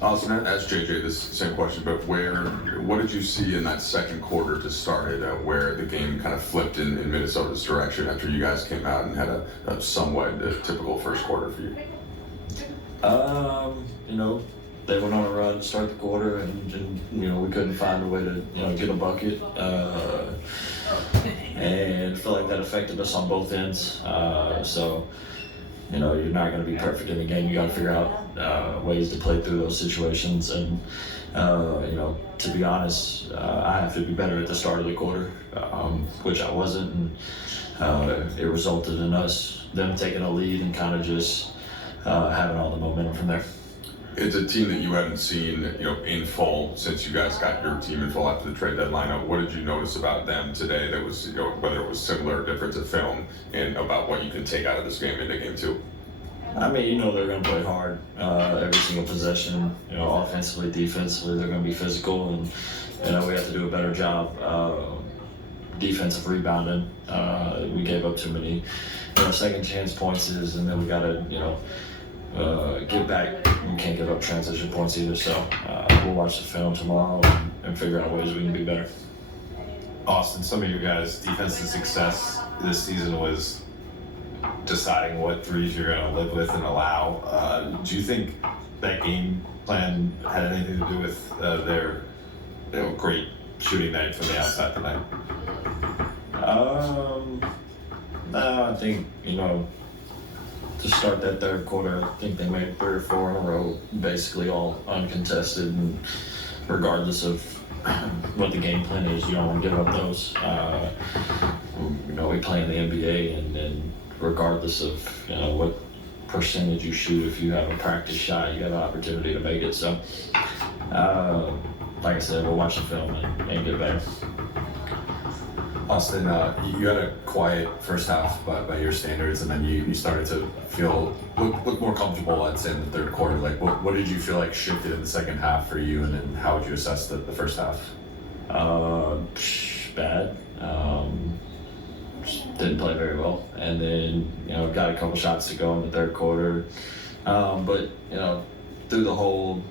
Austin, ask JJ this same question, but what did you see in that second quarter to start it, where the game kind of flipped in Minnesota's direction after you guys came out and had a somewhat typical first quarter for you? You know, they went on a run to start the quarter, and you know, we couldn't find a way to, you know, get a bucket. And I feel like that affected us on both ends. So, you know, you're not going to be perfect in the game. You got to figure out ways to play through those situations. And, you know, to be honest, I have to be better at the start of the quarter, which I wasn't. And it resulted in them taking a lead and kind of just having all the momentum from there. It's a team that you haven't seen, you know, in full since you guys got your team in full after the trade deadline. What did you notice about them today that was, you know, whether it was similar or different to film, and about what you can take out of this game into game two? I mean, you know, they're going to play hard every single possession. You know, offensively, defensively, they're going to be physical, and you know, we have to do a better job defensive rebounding. We gave up too many, you know, second chance points, and then we got to, you know, get back. We can't give up transition points either, so we'll watch the film tomorrow and figure out ways we can be better. Austin, some of your guys' defensive success this season was deciding what threes you're going to live with and allow. Do you think that game plan had anything to do with their, you know, great shooting night from the outside tonight? No, I think, you know, to start that third quarter, I think they made 3 or 4 in a row, basically all uncontested, and regardless of what the game plan is, you don't want to give up those. You know, we play in the NBA, and regardless of, you know, what percentage you shoot, if you have a practice shot, you have an opportunity to make it. So, like I said, we'll watch the film and get better. Austin, you had a quiet first half by your standards, and then you started to look more comfortable, I'd say, in the third quarter. Like, what did you feel like shifted in the second half for you, and then how would you assess the first half? Bad. Didn't play very well, and then, you know, got a couple shots to go in the third quarter. But you know, through the whole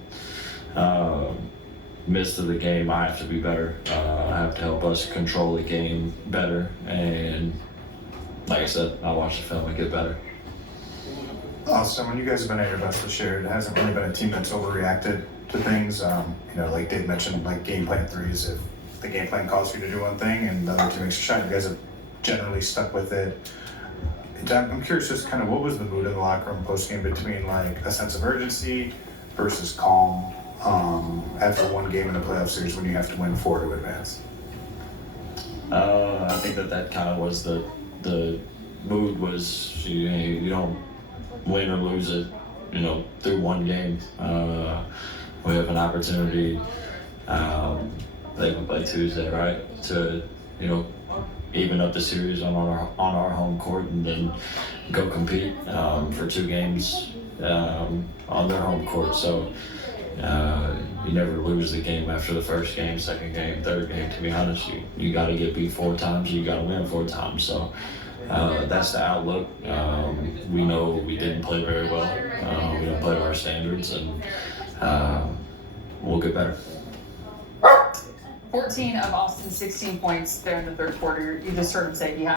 midst of the game, I have to be better. I have to help us control the game better, and like I said, I'll watch the film and get better. Austin, when you guys have been at your best this year, it hasn't really been a team that's overreacted to things. You know, like Dave mentioned, like game plan threes. If the game plan calls you to do one thing and the other team makes a shot, you guys have generally stuck with it. I'm curious, just kind of what was the mood in the locker room post game between like a sense of urgency versus calm after one game in the playoff series when you have to win 4 to advance? I think that kind of was the mood was you don't win or lose it, you know, through one game. We have an opportunity. They can play Tuesday, right? To, you know, even up the series on our home court, and then go compete for 2 games on their home court. So you never lose the game after the first game, second game, third game. To be honest, you got to get beat 4 times. You got to win 4 times. So that's the outlook. We know we didn't play very well. We didn't play to our standards, and we'll get better. 14 of Austin's 16 points there in the third quarter. You just heard him say he had